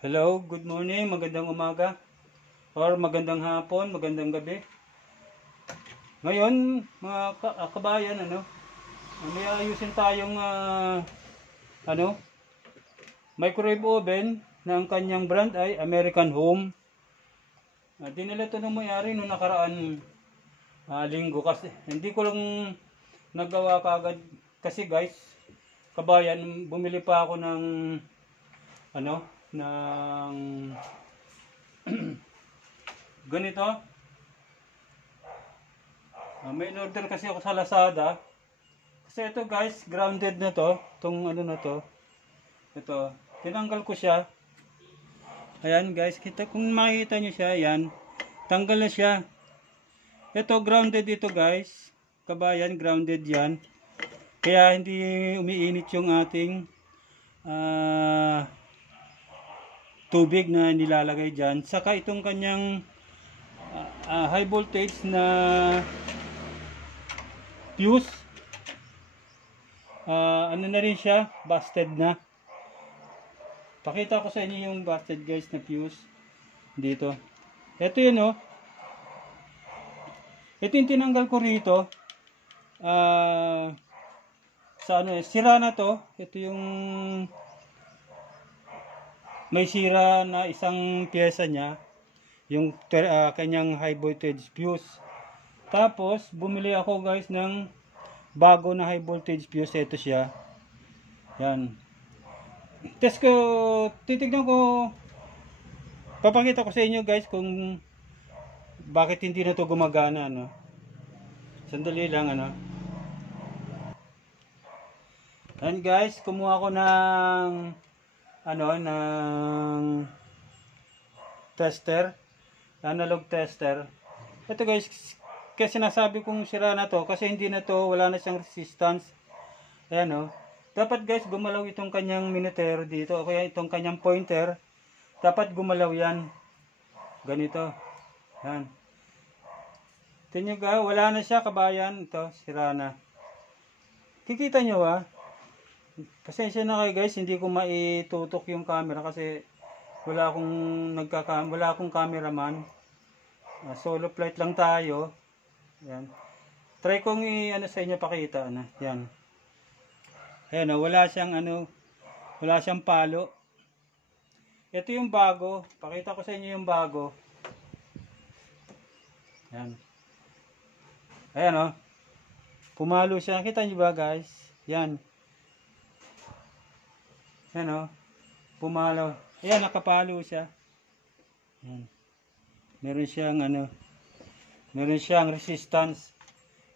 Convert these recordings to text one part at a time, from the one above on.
Hello, good morning, magandang umaga or magandang hapon, magandang gabi. Ngayon, mga kabayan, may ayusin tayong ano, microwave oven na ang kanyang brand ay American Home. Dinala ito ng may-ari noong nakaraan linggo kasi hindi ko lang nagawa kaagad kasi guys, kabayan, bumili pa ako ng ng ganito. May order kasi ako sa Lazada. Kasi ito guys, grounded na to. Itong na to. Ito. Tinanggal ko siya. Ayan guys, kung makikita nyo siya, ayan. Tanggal na siya. Ito, grounded ito guys. Kabayan, grounded yan. Kaya hindi umiinit yung ating tubig na nilalagay dyan. Saka itong kanyang high voltage na fuse, na rin siya, busted na. Pakita ko sa inyo yung busted guys na fuse dito. Ito yun ito yung tinanggal ko rito sa sira na to. Ito yung may sira na isang pyesa niya, yung kanyang high voltage fuse. Tapos bumili ako guys ng bago na high voltage fuse. Ito siya, yan. Test ko, titignan ko, papakita ko sa inyo guys kung bakit hindi na to gumagana. Sandali lang. And guys, kumuha ko ng ng tester, analog tester. Ito guys, kasi sinasabi kong sira na to kasi hindi na to, wala na siyang resistance. Ayan dapat guys gumalaw itong kanyang minutero dito, o kaya itong kanyang pointer, dapat gumalaw yan, ganito. Yan, tingnan nyo, wala na siya kabayan. Ito, sira na. Kikita nyo pasensya na kayo guys, hindi ko maitutok yung camera kasi wala akong cameraman. Solo flight lang tayo. Yan, try kong sa inyo pakita yan. Ayan wala siyang palo. Ito yung bago, pakita ko sa inyo yung bago. Yan, ayan pumalo siya, kita nyo ba guys? Yan, pumalo. Ayan, nakapalo siya. Yan, meron siyang resistance.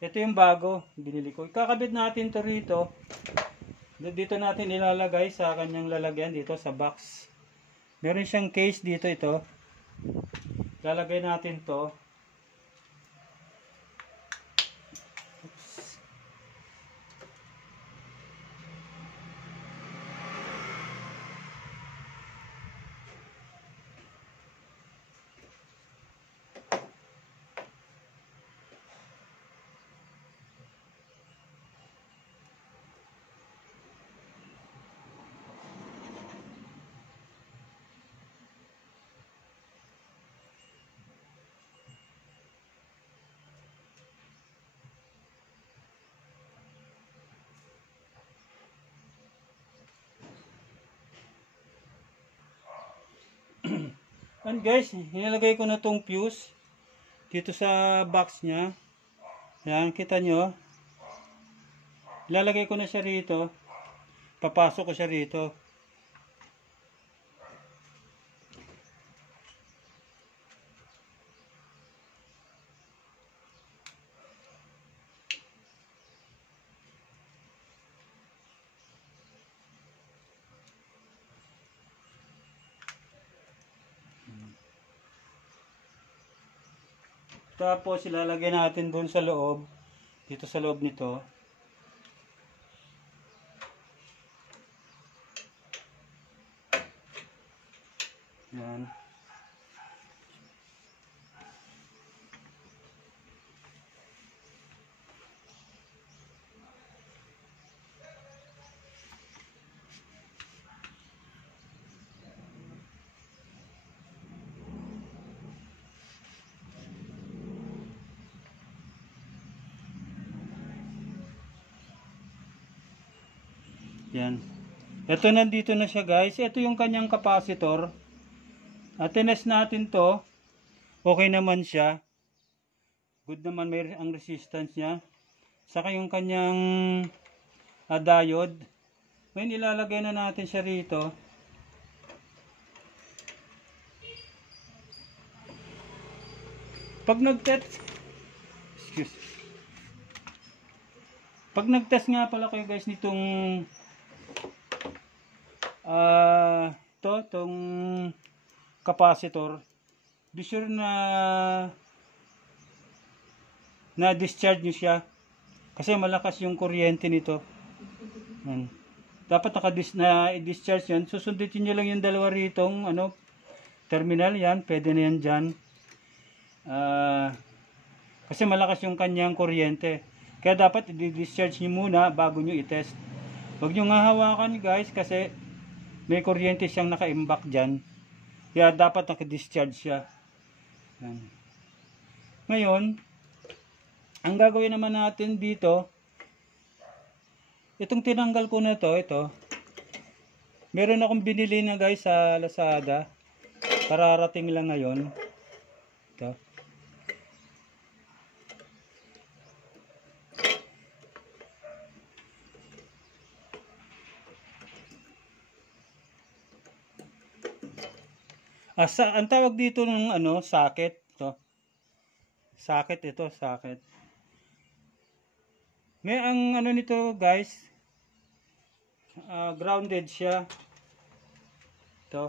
Ito yung bago, binili ko. Ikakabit natin to rito. Dito natin ilalagay sa kanyang lalagyan dito sa box. Meron siyang case dito, ito. Lalagay natin to. And guys, nilagay ko na tong fuse dito sa box niya. Yan, kita nyo. Ilalagay ko na siya rito. Papasok ko siya rito. Tapos ilalagay natin doon sa loob, dito sa loob nito. Yan. Yan. Ito nandito na siya guys. Ito yung kanyang capacitor. At tinest natin to. Okay naman siya. Good naman may ang resistance niya. Saka yung kanyang diode. Ngayon ilalagay na natin siya rito. Pag nag-test nga pala kayo guys nitong tong capacitor, be sure na discharge nyo siya kasi malakas yung kuryente nito. Yan. Dapat na-discharge yan. Susundutin nyo lang yung dalawa ritong terminal. Yan, pwede na yan dyan. Kasi malakas yung kanyang kuryente. Kaya dapat i-discharge nyo muna bago nyo i-test. Huwag nyo nga hawakan guys kasi may kuryente siyang naka-imbak dyan. Kaya dapat naka-discharge siya. Yan. Ngayon, ang gagawin naman natin dito, itong tinanggal ko na ito. Meron akong binili na guys sa Lazada. Kararating lang ngayon. Ito. Ang tawag dito ng socket. Ito. Socket. May ang nito guys, grounded siya. Ito.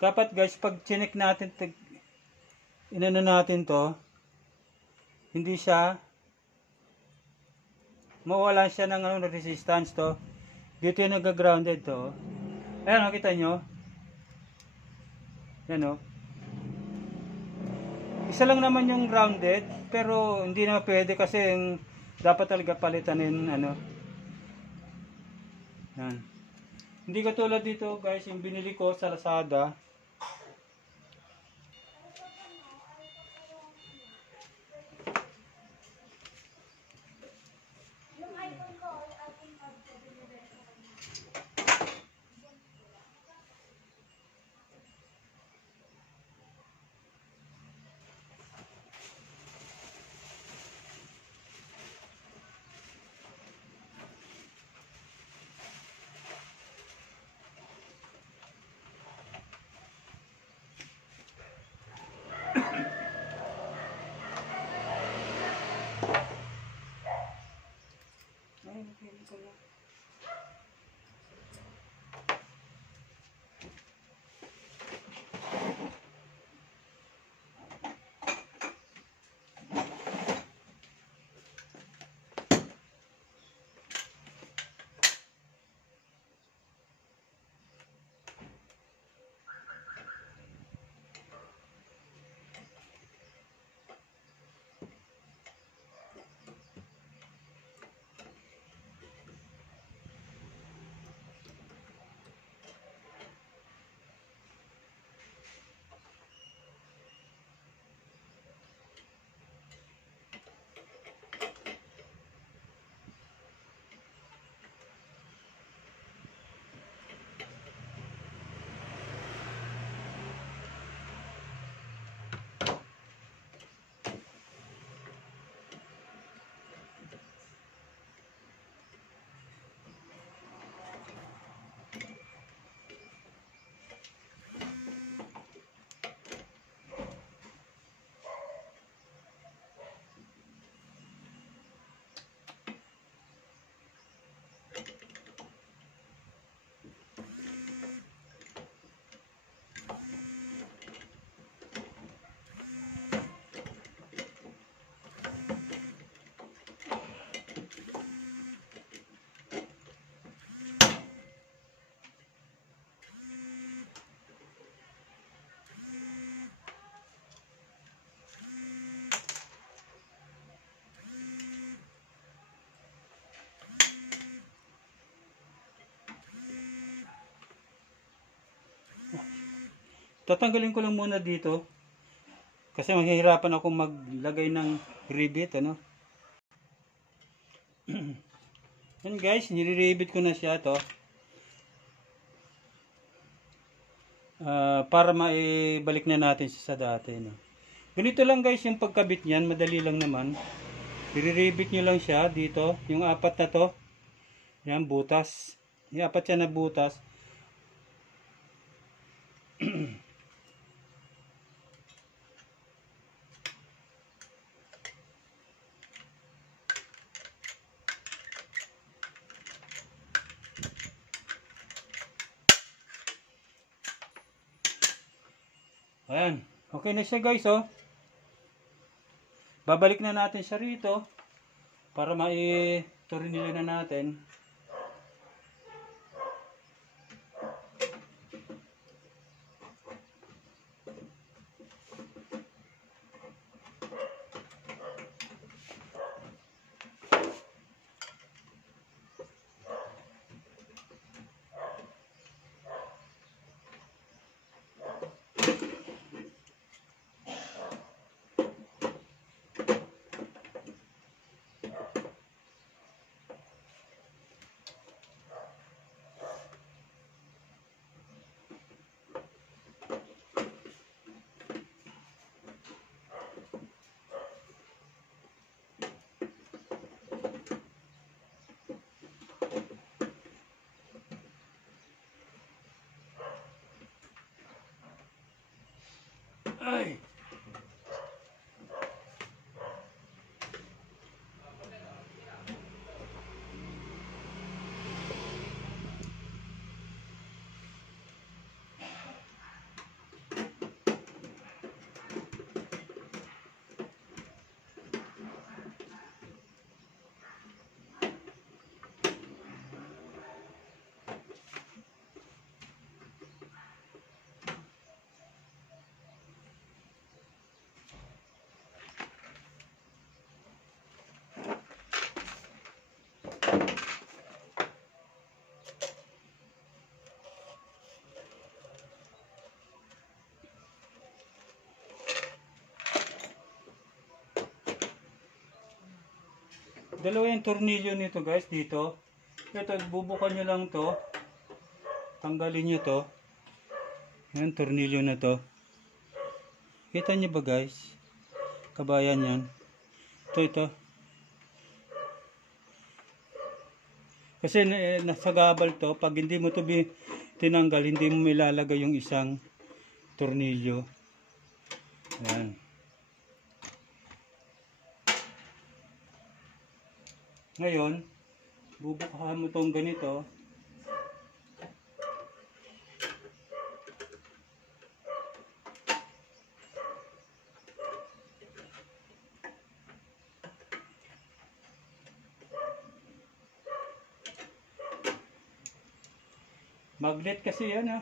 Dapat guys, pag chinek natin, inano natin to, hindi siya, mawala siya ng resistance to. Dito yung nag-grounded to. Ayan, nakita nyo? Yan o. Isa lang naman yung grounded, pero hindi na pwede kasi dapat talaga palitanin, Yan. Hindi katulad dito guys, yung binili ko sa Lazada. tatanggalin ko lang muna dito. Kasi mahihirapan ako maglagay ng rivet, ano. Yan guys, nire-rivet ko na siya to. Para maibalik na natin siya sa dati, no. Ganito lang guys yung pagkabit niyan, madali lang naman. I-rivet nyo lang siya dito, yung apat na to. Yan, butas. Yung apat siya na butas. Ayan. Okay na siya guys, oh. Babalik na natin siya rito para mai-tornilyo na natin. Ay. Dalawa yung tornilyo nito guys, dito. Ito, bubukan nyo lang to. Tanggalin nyo to. Yan, tornilyo na to. Kita nyo ba guys? Kabayan yan. Ito. Kasi nasa gabal to. Pag hindi mo to tinanggal, hindi mo ilalagay yung isang tornilyo. Yan. Ngayon, bubukahan mo itong ganito. Magnet kasi yan, ha.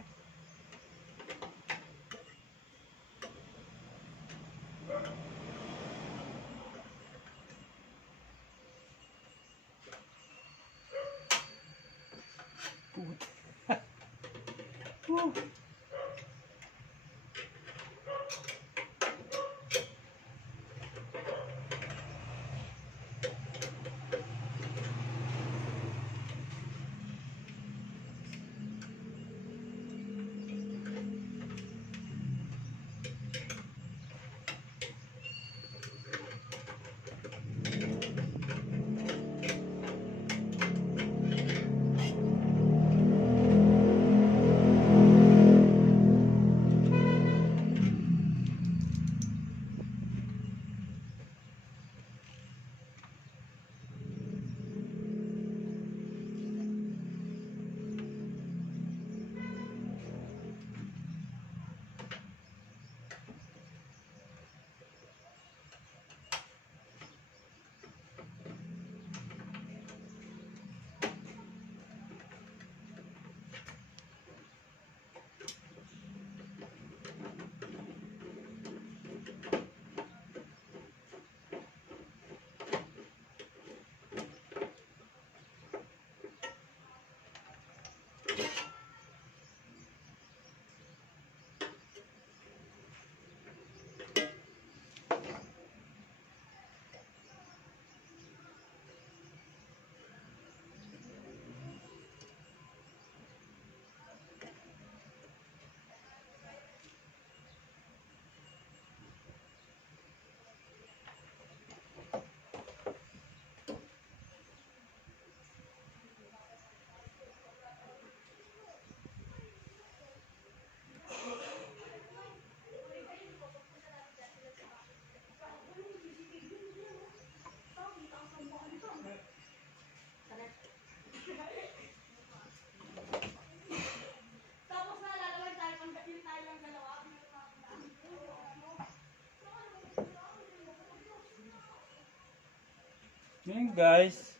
Ngayon guys,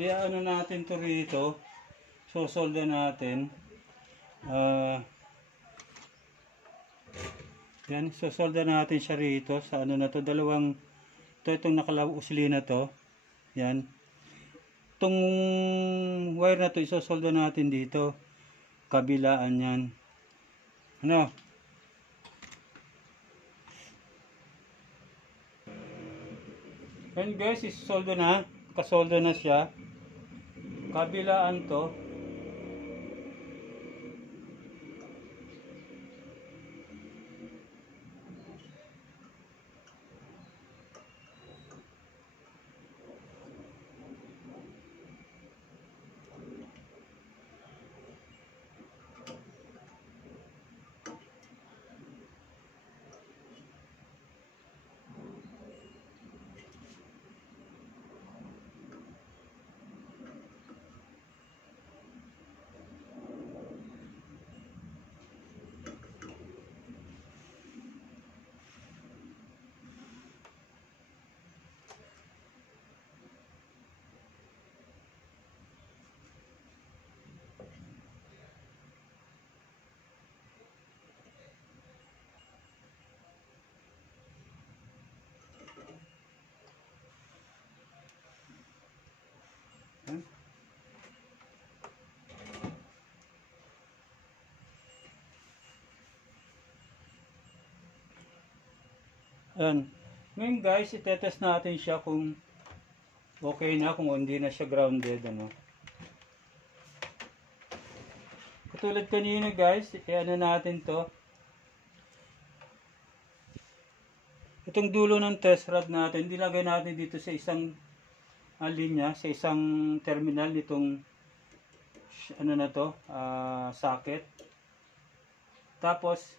i-ano natin to rito. Sosolda natin. Yan, sosolda natin siya rito sa ano na to, dalawang itong nakalausli na to. Yan. Itong wire na to isosolda natin dito. Kabilaan yan. Ano? Yan guys, isosolda na. Kasolda na siya. Kabilaan to. Yan. Ngayon guys, itetest natin siya kung okay na, kung hindi na siya grounded. Ano. Katulad kanina guys, ano natin to. Itong dulo ng test rod natin, nilagay natin dito sa isang linya, sa isang terminal nitong ano na to, socket. Tapos,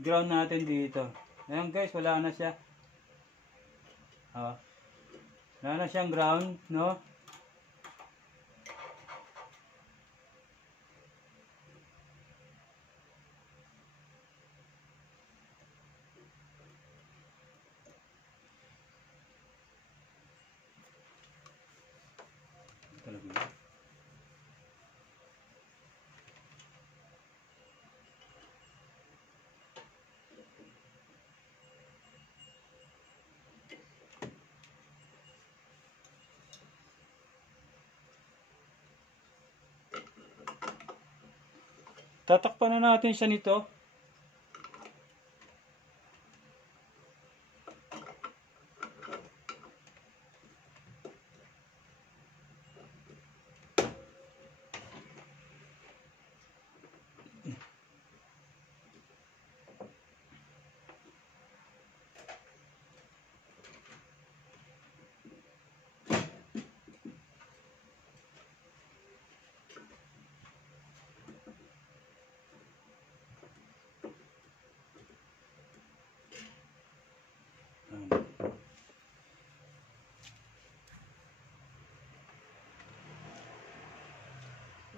ground natin dito. Ayan guys, wala na siya. Wala na siyang ground, no? Talaga. Tatakpan na natin siya nito.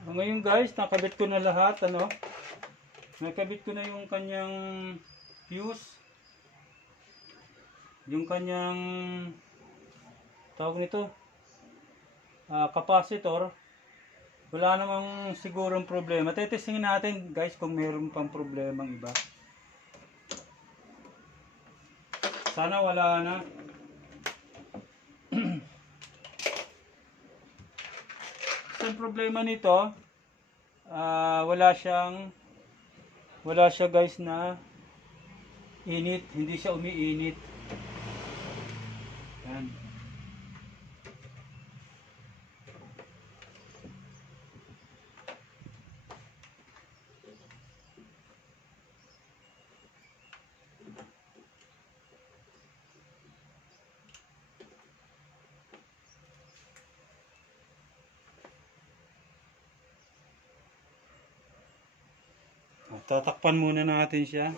Ngayon guys, nakabit ko na lahat, ano? Nakabit ko na yung kanyang fuse. Yung kanyang tawag nito, capacitor. Wala namang sigurong problema. Tetestingin natin guys kung mayroon pang problemang iba. Sana wala na. Ang problema nito, wala siya guys na init, hindi siya umiinit. Yan. Tatakpan muna natin siya.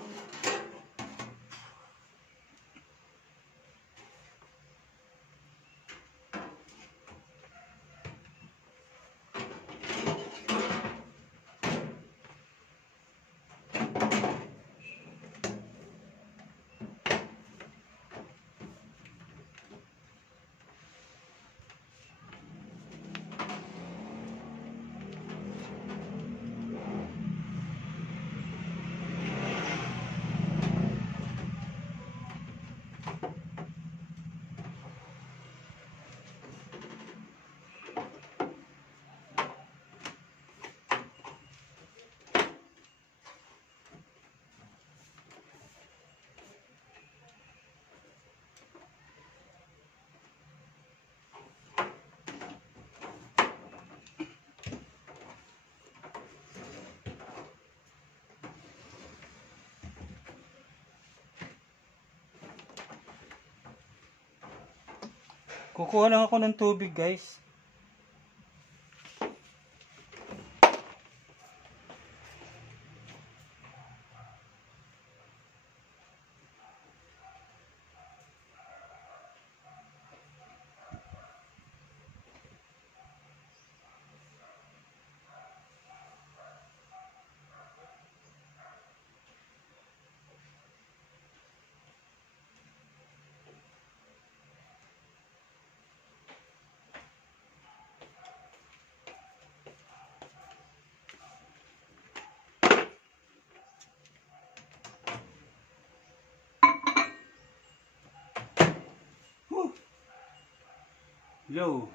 Kukuha lang ako ng tubig guys. Yo.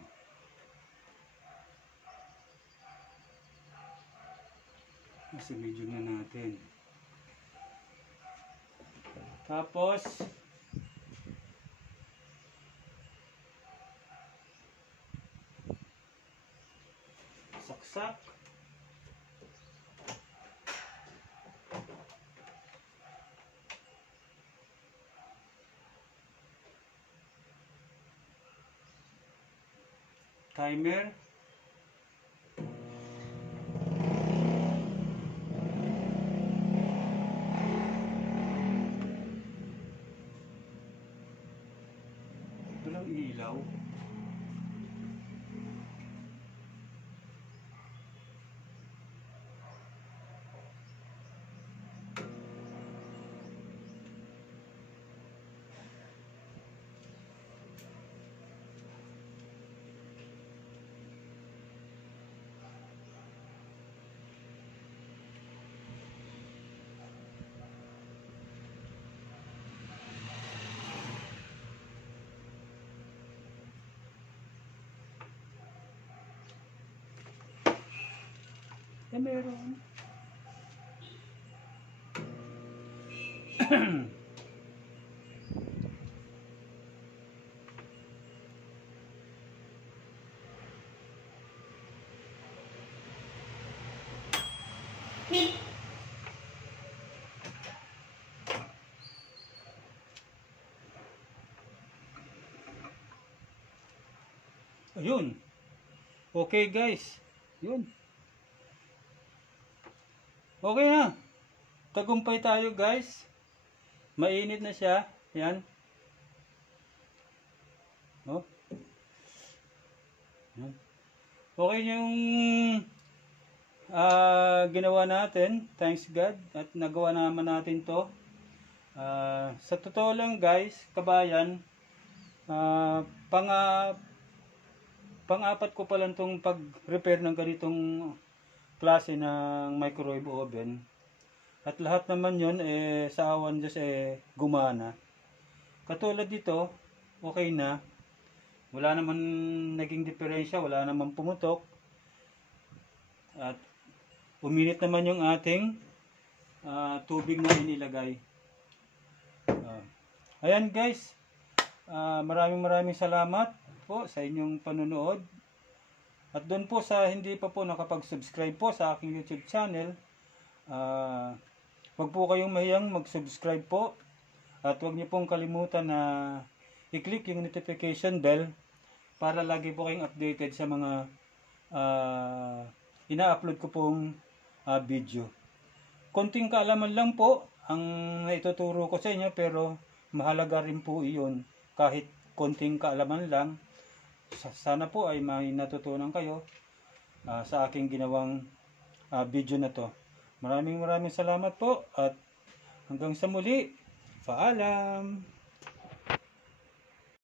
Nasa medyo na natin. Tapos saksak. Timer. Walang ilaw. Meron. Ayun. Okay guys. Yun. Okay na. Tagumpay tayo guys. Mainit na siya. Yan. Oh. Yan. Okay yung ginawa natin. Thanks God. At nagawa naman natin to. Sa totoo lang guys, kabayan, pang-apat ko pa lang itong pag-repair ng ganitong klase ng microwave oven. At lahat naman yun, sa awan Diyos, gumana. Katulad dito, okay na. Wala naman naging diferensya, wala naman pumutok. At uminit naman yung ating tubig na inilagay. Ayan guys, maraming salamat po sa inyong panunood. At doon po sa hindi pa po nakapag-subscribe po sa aking YouTube channel, huwag po kayong mahiyang mag-subscribe po. At huwag niyo pong kalimutan na i-click yung notification bell para lagi po kayong updated sa mga ina-upload ko pong video. Konting kaalaman lang po ang naituturo ko sa inyo, pero mahalaga rin po iyon. Kahit konting kaalaman lang, sana po ay may natutunan kayo sa aking ginawang video na to. Maraming salamat po at hanggang sa muli. Paalam!